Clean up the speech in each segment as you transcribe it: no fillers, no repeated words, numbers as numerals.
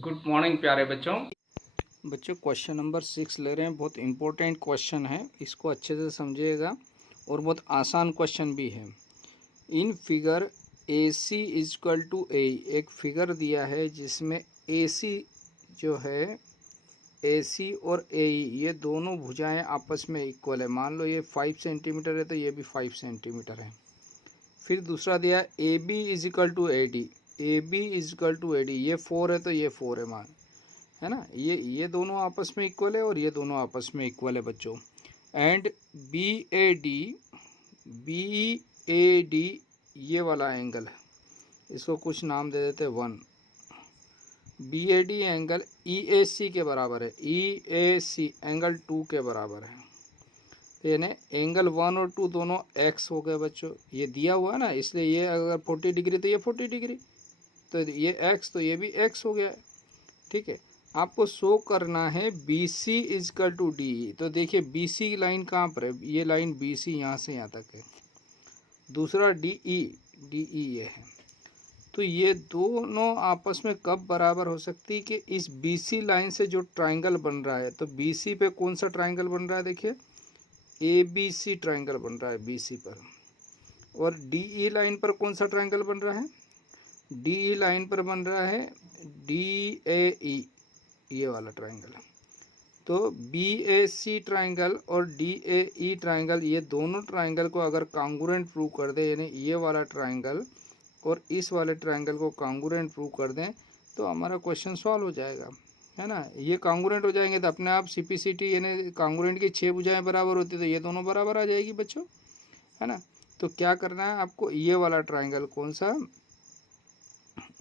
Good morning प्यारे बच्चों। Question number 6 ले रहे हैं। बहुत इंपॉर्टेंट क्वेश्चन है, इसको अच्छे से समझिएगा और बहुत आसान क्वेश्चन भी है। In figure A C is equal to A, एक फिगर दिया है जिसमें ए सी जो है, ए सी और ए ये दोनों भुजाएं आपस में इक्वल है। मान लो ये 5 सेंटीमीटर है तो ये भी 5 सेंटीमीटर है। फिर दूसरा दिया A B equal to A D, A B equal to A D, ये 4 है तो ये 4 है, मान है ना। ये दोनों आपस में इक्वल है और ये दोनों आपस में इक्वल है बच्चों। एंड बी ए डी ये वाला एंगल है, इसको कुछ नाम दे देते 1। B A D angle E A C के बराबर है, ई ए सी एंगल 2 के बराबर है। तो यानी एंगल 1 और 2 दोनों एक्स हो गए बच्चों। ये दिया हुआ है ना, इसलिए ये अगर 40 डिग्री तो ये 40 डिग्री, तो ये एक्स तो ये भी एक्स हो गया। ठीक है, आपको शो करना है B C equal to D. तो देखिए बी सी लाइन कहाँ पर है, ये लाइन बी सी यहाँ से यहाँ तक है। दूसरा डी ई ये है। तो ये दोनों आपस में कब बराबर हो सकती है कि इस बी सी लाइन से जो ट्राइंगल बन रहा है, तो बी सी पे कौन सा ट्राइंगल बन रहा है, देखिए ए बी सी ट्राइंगल बन रहा है बी सी पर। और डी ई लाइन पर कौन सा ट्राइंगल बन रहा है, डी ई लाइन पर बन रहा है डी ए ई, ये वाला ट्राइंगल। तो बी ए सी ट्राइंगल और डी ए ई ट्राइंगल, ये दोनों ट्राइंगल को अगर कांगुरेंट प्रूव कर दें, यानी ये वाला ट्राइंगल और इस वाले ट्राइंगल को कांगुरेंट प्रूव कर दें, तो हमारा क्वेश्चन सॉल्व हो जाएगा, है ना। ये कांगुरेंट हो जाएंगे तो अपने आप सी पी सी टी यानी कांगुरेंट की 6 भुजाएं बराबर होती तो ये दोनों बराबर आ जाएगी बच्चों, है ना। तो क्या करना है आपको, ये वाला ट्राइंगल कौन सा,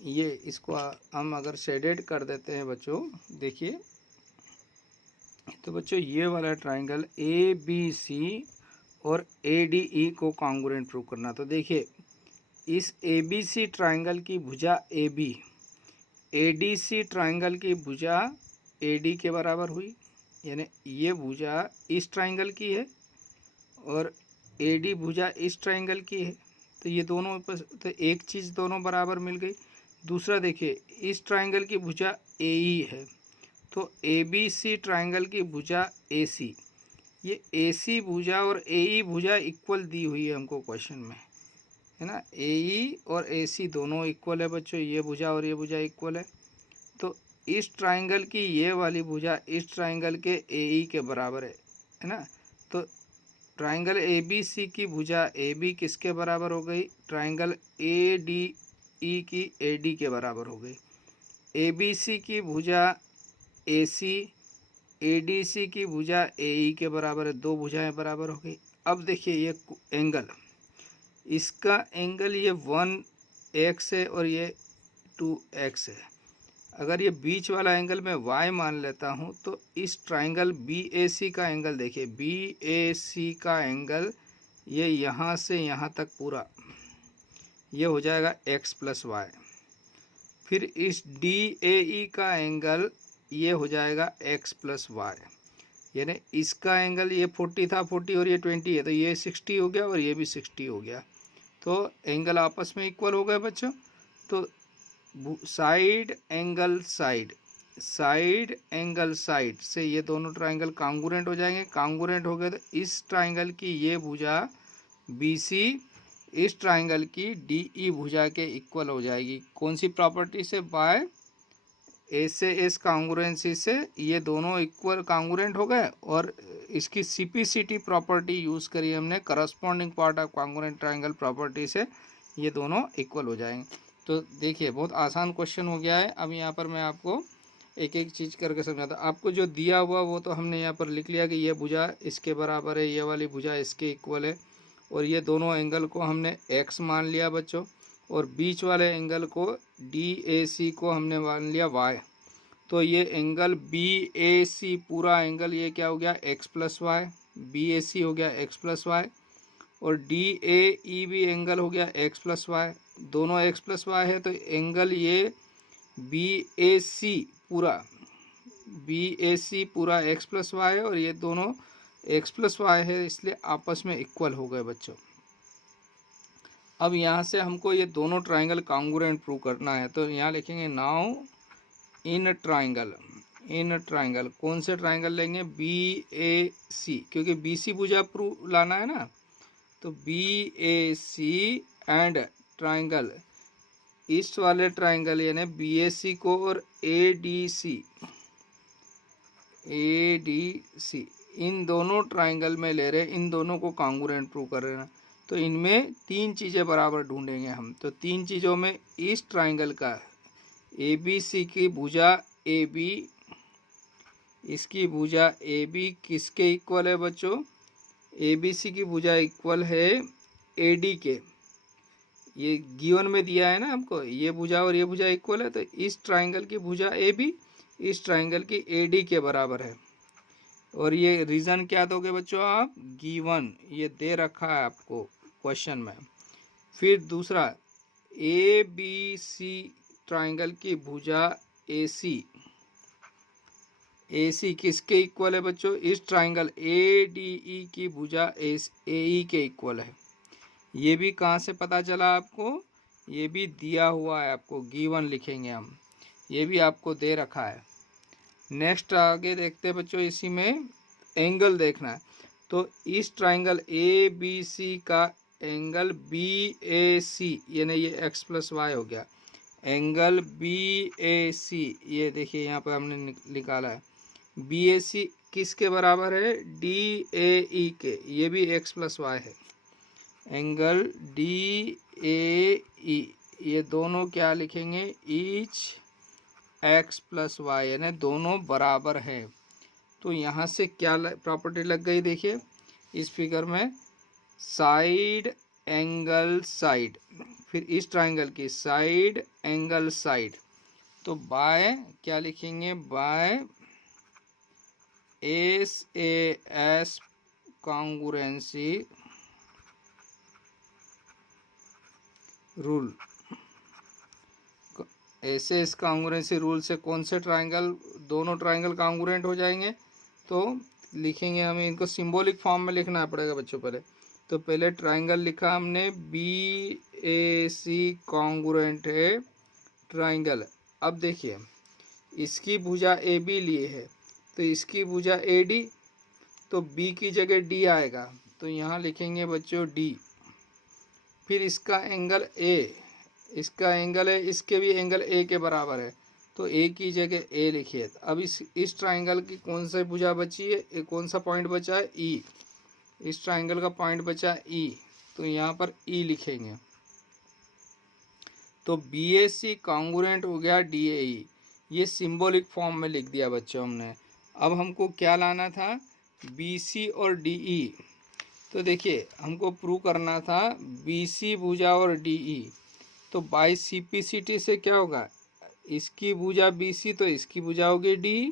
ये इसको हम अगर शेडेड कर देते हैं बच्चों, देखिए तो बच्चों ये वाला ट्राइंगल ए बी सी और ए डी ई को कांगुरेंट प्रूव करना। तो देखिए इस ए बी सी ट्राइंगल की भुजा A B, A D C triangle की भुजा ए डी के बराबर हुई, यानी ये भुजा इस ट्राइंगल की है और ए डी भुजा इस ट्राइंगल की है। तो ये दोनों तो एक चीज़ दोनों बराबर मिल गई। दूसरा देखिए इस ट्राइंगल की भुजा ए ई है, तो ए बी सी ट्राइंगल की भुजा ए सी, ये ए सी भुजा और ए ई भुजा इक्वल दी हुई है हमको क्वेश्चन में, है ना। ए ई और ए सी दोनों इक्वल है बच्चों, ये भुजा और ये भुजा इक्वल है। तो इस ट्राइंगल की ये वाली भुजा इस ट्राइंगल के ए ई के बराबर है ना। तो ट्राइंगल ए बी सी की भुजा ए बी किसके बराबर हो गई, ट्राइंगल ए डी ई की ए डी के बराबर हो गई। ए बी सी की भुजा ए सी, ए डी सी की भुजा ए ई के बराबर है, दो भुजाएं बराबर हो गई। अब देखिए ये एंगल, इसका एंगल ये 1x है और ये 2x है। अगर ये बीच वाला एंगल मैं y मान लेता हूँ, तो इस ट्राइंगल बी ए सी का एंगल देखिए, बी ए सी का एंगल ये यहाँ से यहाँ तक पूरा ये हो जाएगा x प्लस वाई। फिर इस डी ए ई का एंगल ये हो जाएगा x प्लस वाई, यानी इसका एंगल ये 40 था, 40 और ये 20 है, तो ये 60 हो गया और ये भी 60 हो गया। तो एंगल आपस में इक्वल हो गए बच्चों। तो side angle side, side angle side से ये दोनों ट्राइंगल कांगुरेंट हो जाएंगे। कांगुरेंट हो गए तो इस ट्राइंगल की ये भुजा बी सी इस ट्राइंगल की डी ई भुजा के इक्वल हो जाएगी। कौन सी प्रॉपर्टी से, बाय ए से एस कांगुरेंसी से ये दोनों इक्वल कांगुरेंट हो गए। और इसकी सीपीसीटी प्रॉपर्टी यूज़ करी हमने, corresponding part of congruent triangle property से ये दोनों इक्वल हो जाएंगे। तो देखिए बहुत आसान क्वेश्चन हो गया है। अब यहाँ पर मैं आपको एक एक चीज़ करके समझाता। आपको जो दिया हुआ वो तो हमने यहाँ पर लिख लिया कि ये भुजा इसके बराबर है, ये वाली भुजा इसके इक्वल है, और ये दोनों एंगल को हमने x मान लिया बच्चों, और बीच वाले एंगल को डी ए सी को हमने मान लिया y। तो ये एंगल बी ए सी पूरा एंगल ये क्या हो गया, x प्लस वाई, बी ए सी हो गया x प्लस वाई, और डी ए ई भी एंगल हो गया x प्लस वाई, दोनों x प्लस वाई है। तो एंगल ये बी ए सी पूरा, बी ए सी पूरा x प्लस वाई है, और ये दोनों x प्लस वाई है, इसलिए आपस में इक्वल हो गए बच्चों। अब यहाँ से हमको ये दोनों ट्राइंगल कांगुरेंट प्रूव करना है। तो यहाँ लिखेंगे नाउ इन ट्राइंगल कौन से ट्राइंगल लेंगे, BAC, क्योंकि BC भुजा प्रूफ लाना है ना, तो BAC एंड ट्राइंगल ईस्ट वाले ट्राइंगल यानी BAC को और ADC इन दोनों ट्राइंगल में ले रहे, इन दोनों को कॉन्ग्रुएंट प्रूव कर रहे हैं। तो इनमें तीन चीज़ें बराबर ढूंढेंगे हम। तो तीन चीज़ों में इस ट्राइंगल का ABC की भुजा AB, इसकी भुजा AB किसके इक्वल है बच्चों, ABC की भुजा इक्वल है AD के। ये गिवन में दिया है ना हमको, ये भुजा और ये भुजा इक्वल है, तो इस ट्राइंगल की भुजा AB इस ट्राइंगल की AD के बराबर है। और ये रीज़न क्या दोगे बच्चों आप, गिवन, ये दे रखा है आपको क्वेश्चन में। फिर दूसरा ABC ट्राइंगल की भुजा AC किसके इक्वल है बच्चों, इस ट्राइंगल ADE की भुजा AE के इक्वल है। ये भी कहाँ से पता चला आपको, ये भी दिया हुआ है आपको, गिवन लिखेंगे हम, ये भी आपको दे रखा है। नेक्स्ट आगे देखते हैं बच्चों, इसी में एंगल देखना है। तो इस ट्राइंगल ABC का एंगल BAC, यानी ये x + y हो गया, एंगल BAC, ये देखिए यहाँ पर हमने निकाला है, BAC किसके बराबर है, DAE के, ये भी x + y है। एंगल DAE, ये दोनों क्या लिखेंगे, ईच x + y, यानी दोनों बराबर है। तो यहाँ से क्या प्रॉपर्टी लग गई, देखिए इस फिगर में, साइड एंगल साइड, फिर इस ट्राइंगल की साइड एंगल साइड, तो बाय क्या लिखेंगे, by SAS congruency rule. SAS congruency rule से कौन से ट्राइंगल, दोनों ट्राइंगल कॉन्ग्रुएंट हो जाएंगे। तो लिखेंगे हमें, इनको सिंबॉलिक फॉर्म में लिखना पड़ेगा बच्चों पहले। तो पहले ट्राइंगल लिखा हमने, BAC कॉन्ग्रुएंट है ट्राइंगल। अब देखिए इसकी भुजा AB लिए है, तो इसकी भुजा AD, तो B की जगह D आएगा, तो यहाँ लिखेंगे बच्चों D। फिर इसका एंगल A, इसका एंगल है, इसके भी एंगल A के बराबर है, तो A की जगह A लिखिए। अब इस ट्राइंगल की कौन सा भुजा बची है, कौन सा पॉइंट बचा है, E, इस ट्राइंगल का पॉइंट बचा है E, तो यहाँ पर E लिखेंगे। तो BAC कॉन्ग्रुएंट हो गया DAE, ये सिंबॉलिक फॉर्म में लिख दिया बच्चों हमने। अब हमको क्या लाना था, BC और DE। तो देखिए हमको प्रूव करना था BC भुजा और DE, तो बाई CPCT से क्या होगा, इसकी भुजा BC तो इसकी भुजा होगी DE,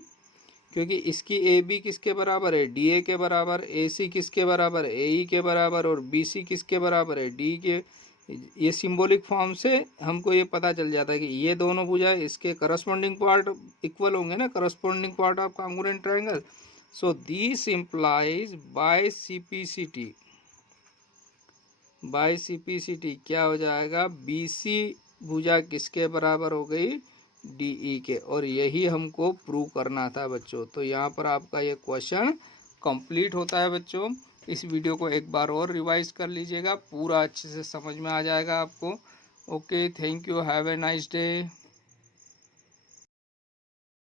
क्योंकि इसकी AB किसके बराबर है, DA के बराबर, AC किसके बराबर है, AE के बराबर, और BC किसके बराबर है, D के। ये सिंबॉलिक फॉर्म से हमको ये पता चल जाता है कि ये दोनों भुजा इसके करस्पॉन्डिंग पार्ट इक्वल होंगे ना, corresponding part of congruent triangle. So this implies by CPCT क्या हो जाएगा, BC भुजा किसके बराबर हो गई, DE के, और यही हमको प्रूव करना था बच्चों। तो यहाँ पर आपका ये क्वेश्चन कंप्लीट होता है बच्चों। इस वीडियो को एक बार और रिवाइज कर लीजिएगा, पूरा अच्छे से समझ में आ जाएगा आपको। Okay, thank you, have a nice day.